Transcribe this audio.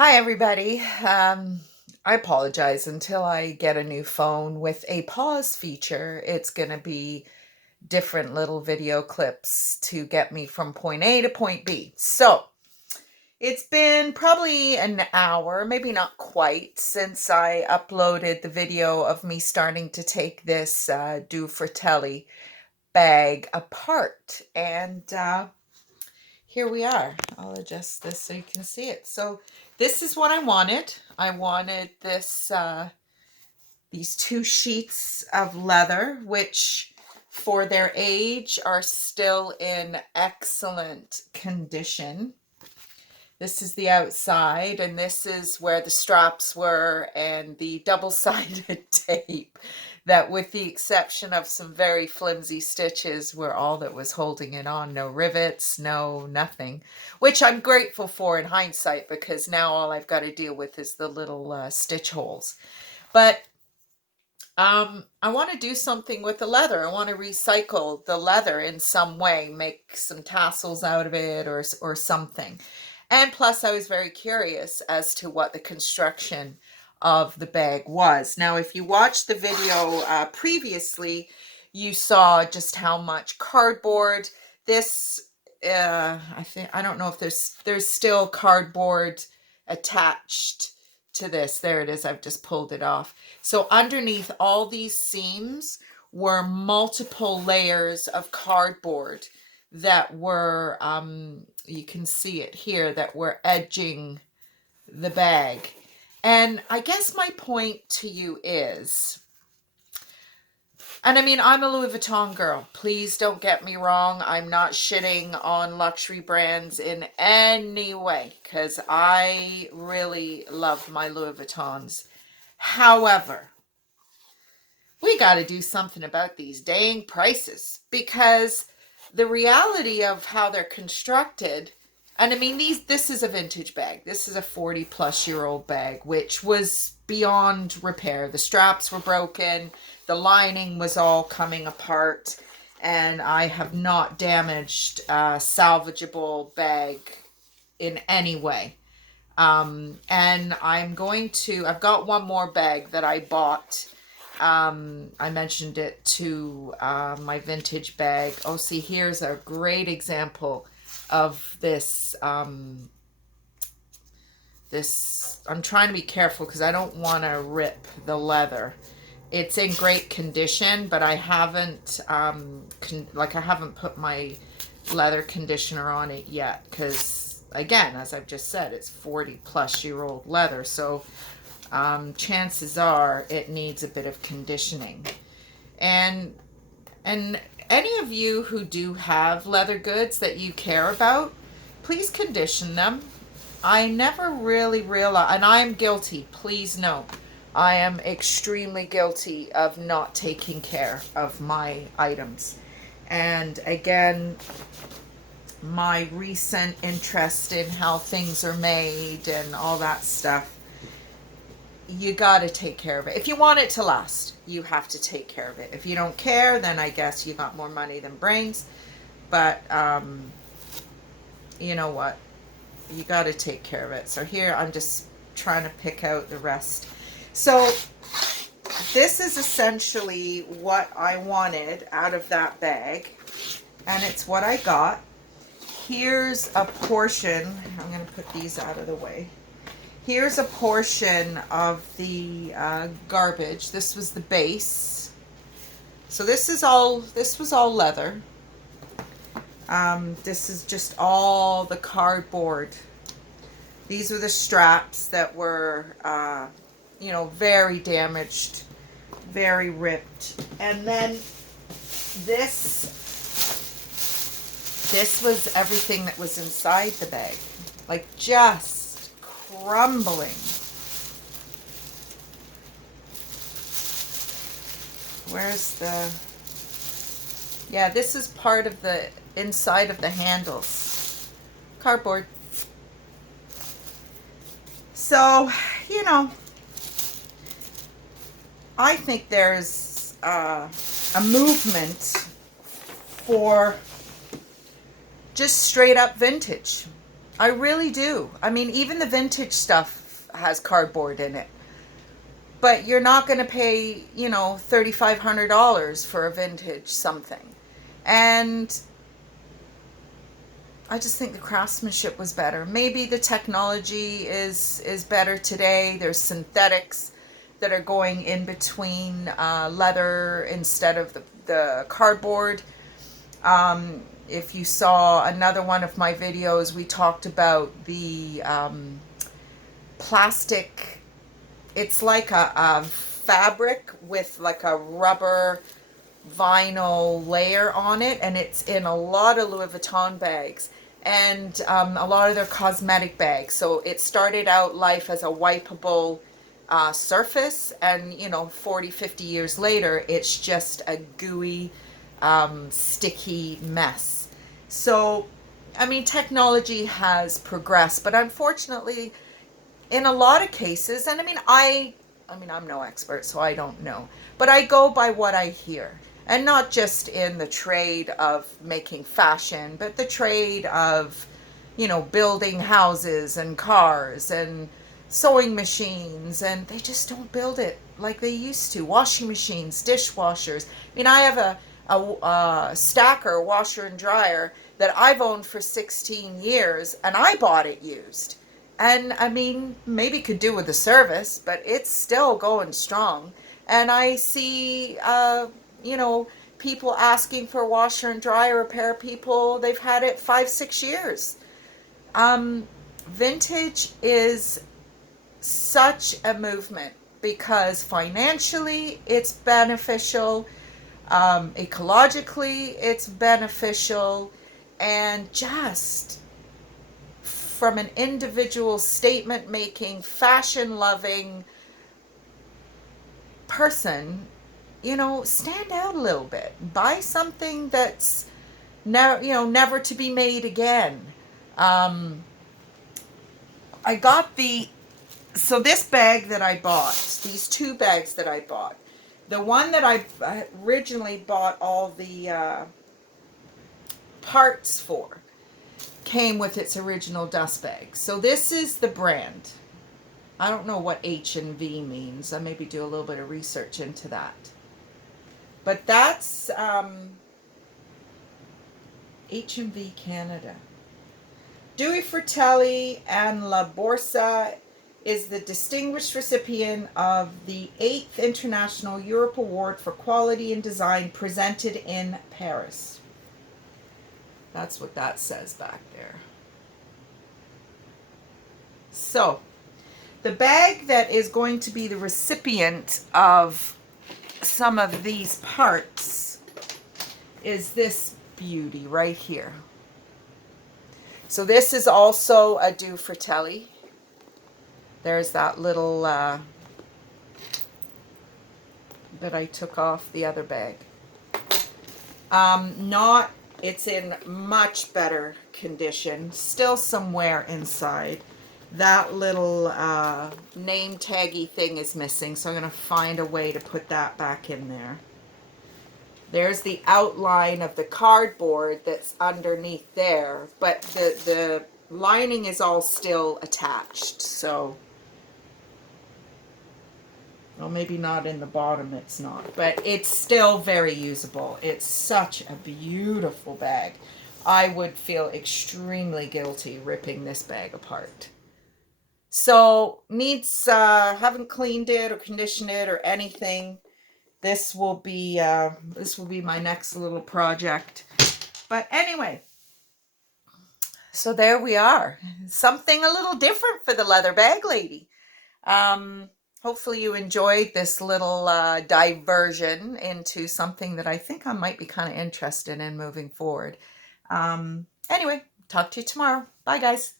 Hi, everybody. I apologize until I get a new phone with a pause feature. It's going to be different little video clips to get me from point A to point B. So it's been probably an hour, maybe not quite, since I uploaded the video of me starting to take this Due Fratelli bag apart. And here we are. I'll adjust this so you can see it. So this is what I wanted. I wanted this these two sheets of leather, which for their age are still in excellent condition. This is the outside, and this is where the straps were and the double-sided tape that, with the exception of some very flimsy stitches, were all that was holding it on. No rivets, no nothing, which I'm grateful for in hindsight, because now all I've got to deal with is the little stitch holes. But I want to do something with the leather. I want to recycle the leather in some way, make some tassels out of it or something. And plus, I was very curious as to what the construction of the bag was. Now, if you watched the video previously, you saw just how much cardboard this. I don't know if there's still cardboard attached to this. There it is. I've just pulled it off. So underneath all these seams were multiple layers of cardboard that were, you can see it here, that were edging the bag. And I guess my point to you is, and I mean, I'm a Louis Vuitton girl. Please don't get me wrong. I'm not shitting on luxury brands in any way, because I really love my Louis Vuittons. However, we got to do something about these dang prices, because the reality of how they're constructed, and I mean, this is a vintage bag. This is a 40-plus-year-old bag, which was beyond repair. The straps were broken. The lining was all coming apart. And I have not damaged a salvageable bag in any way. And I've got one more bag that I bought. I mentioned it to my vintage bag. Oh, see, here's a great example of this. I'm trying to be careful because I don't want to rip the leather. It's in great condition, but I haven't I haven't put my leather conditioner on it yet, because again, as I've just said, it's 40-plus-year-old leather, so chances are it needs a bit of conditioning. And any of you who do have leather goods that you care about, please condition them. I never really realized, and I am guilty, please know, I am extremely guilty of not taking care of my items. And again, my recent interest in how things are made and all that stuff, you got to take care of it. If you want it to last, you have to take care of it. If you don't care, then I guess you got more money than brains. But you know what? You got to take care of it. So here I'm just trying to pick out the rest. So this is essentially what I wanted out of that bag, and it's what I got. Here's a portion. I'm going to put these out of the way. Here's a portion of the garbage. This was the base. So this was all leather. This is just all the cardboard. These were the straps that were, very damaged, very ripped. And then this was everything that was inside the bag. Like, just crumbling. Where's the... Yeah, this is part of the inside of the handles. Cardboard. So, I think there's a movement for just straight up vintage. I really do. I mean, even the vintage stuff has cardboard in it. But you're not going to pay, $3,500 for a vintage something. And I just think the craftsmanship was better. Maybe the technology is better today. There's synthetics that are going in between leather instead of the cardboard. If you saw another one of my videos, we talked about the plastic. It's like a fabric with like a rubber vinyl layer on it, and it's in a lot of Louis Vuitton bags and a lot of their cosmetic bags. So it started out life as a wipeable surface, and 40, 50 years later, it's just a gooey, sticky mess. So, I mean, technology has progressed, but unfortunately, in a lot of cases, and I mean, I'm no expert, so I don't know, but I go by what I hear. And not just in the trade of making fashion, but the trade of, building houses and cars and sewing machines, and they just don't build it like they used to. Washing machines, dishwashers. I mean, I have a stacker washer and dryer that I've owned for 16 years, and I bought it used. And I mean, maybe could do with the service, but it's still going strong. And I see, people asking for a washer and dryer repair. People, they've had it 5, 6 years. Vintage is such a movement because financially it's beneficial, ecologically it's beneficial, and just from an individual statement making, fashion loving person, stand out a little bit. Buy something that's never to be made again. I got this bag that I bought, these 2 bags that I bought. The one that I originally bought all the parts for came with its original dust bag. So this is the brand. I don't know what H&V means. I maybe do a little bit of research into that. But that's H&V Canada. Due Fratelli and La Borsa is the distinguished recipient of the 8th International Europe Award for Quality and Design presented in Paris. That's what that says back there. So, the bag that is going to be the recipient of some of these parts is this beauty right here. So this is also a Due Fratelli. There's that little that I took off the other bag. It's in much better condition. Still somewhere inside. That little name taggy thing is missing, so I'm going to find a way to put that back in there. There's the outline of the cardboard that's underneath there, but the lining is all still attached, so, well, maybe not in the bottom, it's not, but it's still very usable. It's such a beautiful bag. I would feel extremely guilty ripping this bag apart. So, haven't cleaned it or conditioned it or anything. This will be my next little project. But anyway, so there we are. Something a little different for the leather bag lady. Hopefully you enjoyed this little diversion into something that I think I might be kind of interested in moving forward. Anyway, talk to you tomorrow. Bye, guys.